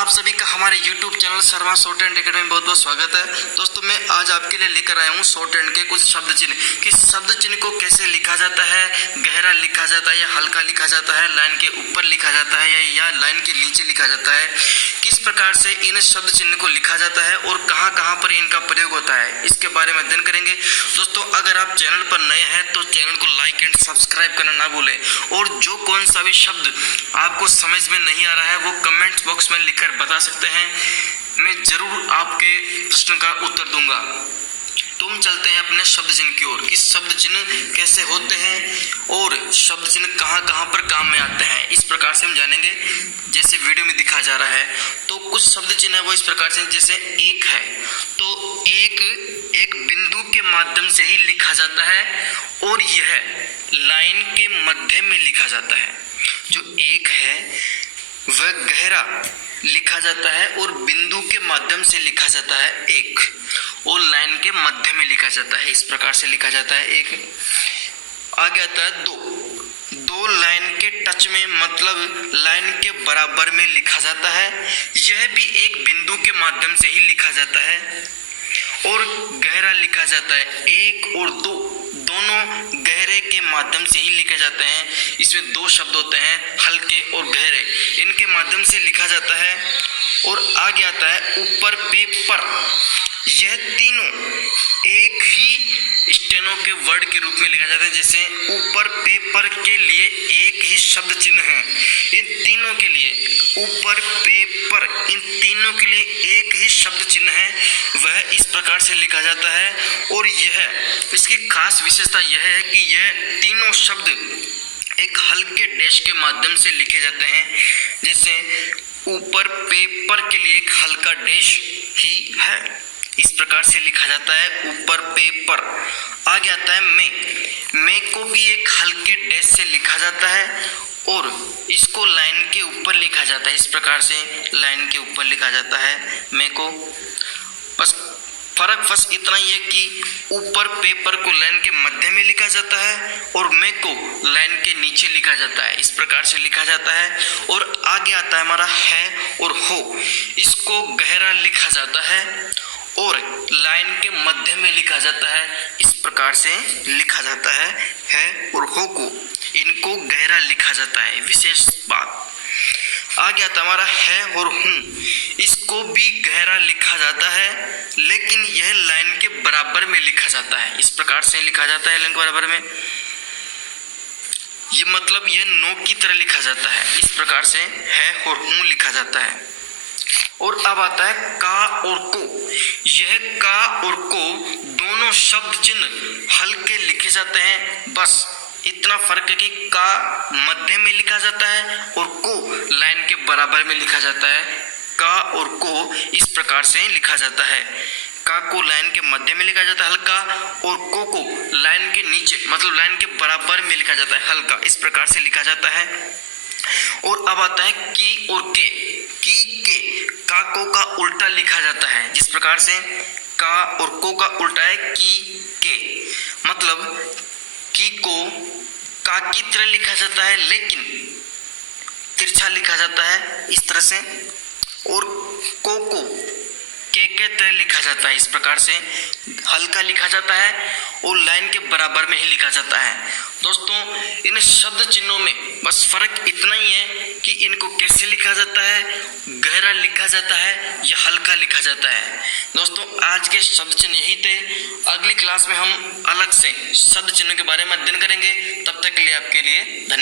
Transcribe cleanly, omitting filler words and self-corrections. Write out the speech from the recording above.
आप सभी का हमारे YouTube channel Sharma short hand academy में बहुत बहुत स्वागत है। दोस्तों मैं आज आपके लिए लेकर आया हूँ शॉर्ट हैंड के कुछ शब्द चिन्ह कि शब्द चिन्ह को कैसे लिखा जाता है, गहरा लिखा जाता है या हल्का लिखा जाता है, लाइन के ऊपर लिखा जाता है या लाइन के नीचे लिखा जाता है, किस प्रकार से इन शब्द चिन्ह को लिखा जाता है और कहाँ कहाँ पर इनका प्रयोग होता है, इसके बारे में अध्ययन करेंगे। दोस्तों अगर आप चैनल पर नए हैं तो चैनल को लाइक एंड सब्सक्राइब करना ना भूलें और जो कौन सा भी शब्द आपको समझ में नहीं आ रहा है वो कमेंट बॉक्स में लिखकर बता सकते हैं, मैं जरूर आपके प्रश्न का उत्तर दूंगा। तुम चलते हैं अपने शब्द चिन्ह की ओर कि शब्द चिन्ह कैसे होते हैं और शब्द चिन्ह कहाँ कहाँ पर काम में आते हैं, इस प्रकार से हम जानेंगे। जैसे वीडियो में दिखा जा रहा है तो कुछ शब्द चिन्ह है वो इस प्रकार से, जैसे एक है तो एक बिंदु के माध्यम से ही लिखा जाता है और यह लाइन के मध्य में लिखा जाता है। जो एक है वह गहरा लिखा जाता है और बिंदु के माध्यम से लिखा जाता है एक, और लाइन के मध्य में लिखा जाता है, इस प्रकार से लिखा जाता है एक। आगे आता है दो लाइन के टच में, मतलब लाइन के बराबर में लिखा जाता है, यह भी एक बिंदु के माध्यम से ही लिखा जाता है और गहरा लिखा जाता है। एक और दो दोनों गहरे के माध्यम से ही लिखे जाते हैं। इसमें दो शब्द होते हैं, हल्के और गहरे, इनके माध्यम से लिखा जाता है। और आगे आता है ऊपर पे पर, यह तीनों एक ही स्टेनो के वर्ड के रूप में लिखा जाता है। जैसे ऊपर पेपर के लिए एक ही शब्द चिन्ह है, इन तीनों के लिए ऊपर पेपर, इन तीनों के लिए एक ही शब्द चिन्ह है, वह इस प्रकार से लिखा जाता है। और यह इसकी खास विशेषता यह है कि यह तीनों शब्द एक हल्के डैश के माध्यम से लिखे जाते हैं। जैसे ऊपर पेपर के लिए एक हल्का डैश ही है, इस प्रकार से लिखा जाता है ऊपर पेपर। आगे आता है मैं को भी एक हल्के डैश से लिखा जाता है और इसको लाइन के ऊपर लिखा जाता है, इस प्रकार से लाइन के ऊपर लिखा जाता है मैं को। बस फर्क बस इतना ही है कि ऊपर पेपर को लाइन के मध्य में लिखा जाता है और मैं को लाइन के नीचे लिखा जाता है, इस प्रकार से लिखा जाता है। और आगे आता है हमारा है और हो, इसको गहरा लिखा जाता है और लाइन के मध्य में लिखा जाता है, इस प्रकार से लिखा जाता है और हो को इनको गहरा लिखा जाता है, विशेष बात। आगे आता हमारा है और हूँ, इसको भी गहरा लिखा जाता है लेकिन यह लाइन के बराबर में लिखा जाता है, इस प्रकार से लिखा जाता है लाइन के बराबर में, ये मतलब यह नो की तरह लिखा जाता है, इस प्रकार से है और हूँ लिखा जाता है। और अब आता है का और को, यह का और को दोनों शब्द चिन्ह हल्के लिखे जाते हैं, बस इतना फर्क है कि का मध्य में लिखा जाता है और को लाइन के बराबर में लिखा जाता है। का और को इस प्रकार से लिखा जाता है, का को लाइन के मध्य में लिखा जाता है हल्का और को लाइन के नीचे मतलब लाइन के बराबर में लिखा जाता है हल्का, इस प्रकार से लिखा जाता है। और अब आता है की और के का को का उल्टा लिखा जाता है, जिस प्रकार से का और को का उल्टा है की के, मतलब की को का की तरह लिखा जाता है लेकिन तिरछा लिखा जाता है इस तरह से, और को के तरह लिखा जाता है, इस प्रकार से हल्का लिखा जाता है और लाइन के बराबर में ही लिखा जाता है। दोस्तों इन शब्द चिन्हों में बस फर्क इतना ही है कि इनको कैसे लिखा जाता है, गहरा लिखा जाता है या हल्का लिखा जाता है। दोस्तों आज के शब्द चिन्ह यही थे, अगली क्लास में हम अलग से शब्द चिन्हों के बारे में अध्ययन करेंगे। तब तक के लिए आपके लिए धन्यवाद।